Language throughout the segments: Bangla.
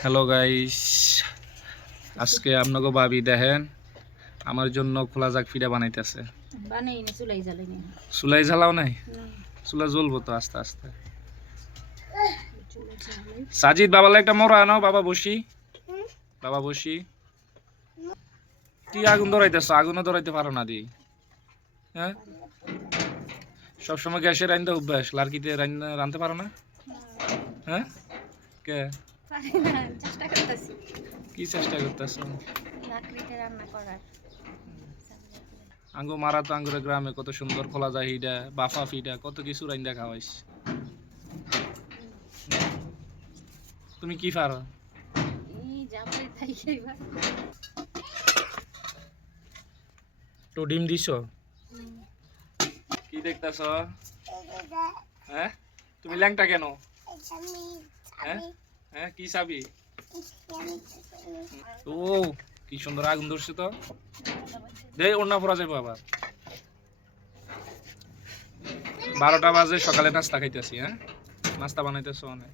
হ্যালো গাইস আজকে আপনাকে ভাবি দেখেন আমার জন্য খোলা যাক ফিরা বানাইতেছে। চুলাই জ্বালাও নাই? চুলা জ্বলবো তো আস্তে আস্তে। সাজিদ বাবালে একটা মরা আনো বাবা বসি। বাবা বসি। কি আগুন ধরাইতেছ? আগুনও ধরাইতে পারো না দি। হ্যাঁ? সবসময় গ্যাসে রান্ধতে অভ্যাস লার্কিতে রান্না রাঁধতে পারো না। হ্যাঁ? কে? পারি না চেষ্টা করতেছি। কি চেষ্টা করতেছ? লাকড়িতে রান্না করার। আঙ্গু মারা তো আঙ্গুরের গ্রামে কত সুন্দর খোলা যায় হিডা বাফা ফিডা কত কিছু রাইন্দা খাওয়াইস তুমি কি পারো? তো ডিম দিছ? কি দেখতেছ? হ্যাঁ? তুমি ল্যাংটা কেন? হ্যাঁ? হ্যাঁ কি চাবি? ও কি সুন্দর আগুন ধরছে তো। দে অন্য পড়া যাব আবার। বারোটা বাজে সকালে নাস্তা খাইতেছি হ্যাঁ? নাস্তা বানাইতেছ অনেক।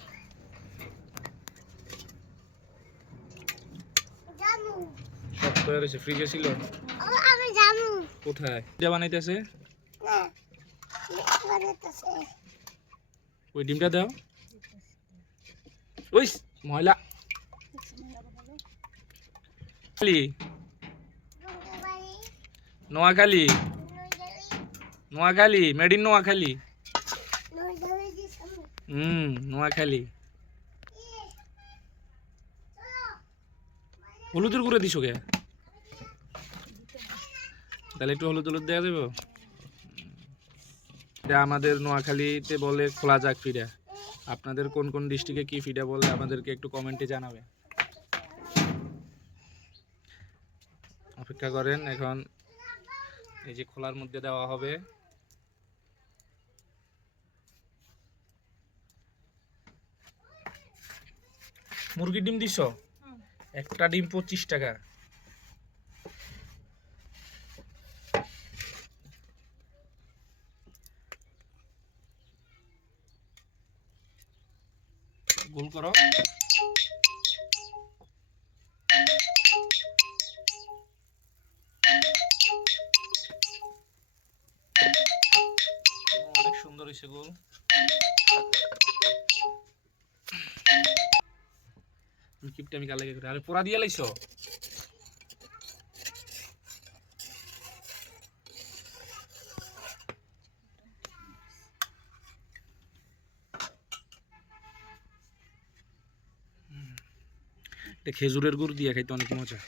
সব তৈরি হয়েছে ফ্রিজে ছিল। কোথায়? বানাইতেছে। ওই ডিমটা দাও। ওই ময়লা। Noakhali. Noakhali. Made in Noakhali. হুম, নোয়াখালী। হলুদের গুঁড়ো দিছো কে? তাহলে একটু হলুদ হলুদ দেওয়া যাবে? আমাদের নোয়াখালীতে বলে খোলা যাক ফিডা আপনাদের কোন কোন ডিস্ট্রিক্টে কি ফিডা বলে আমাদেরকে একটু কমেন্টে জানাবে। অপেক্ষা করেন এখন এই যে খোলার মধ্যে দেওয়া হবে। মুরগির ডিম দিছ? একটা ডিম পঁচিশ টাকা। গোল করো। অনেক সুন্দর হয়েছে গোল। কিপটা আমি কালে করে? আরে পোড়া দিয়ে লাইছো? খেজুরের গুড় দিয়ে খাইতে অনেক মজা।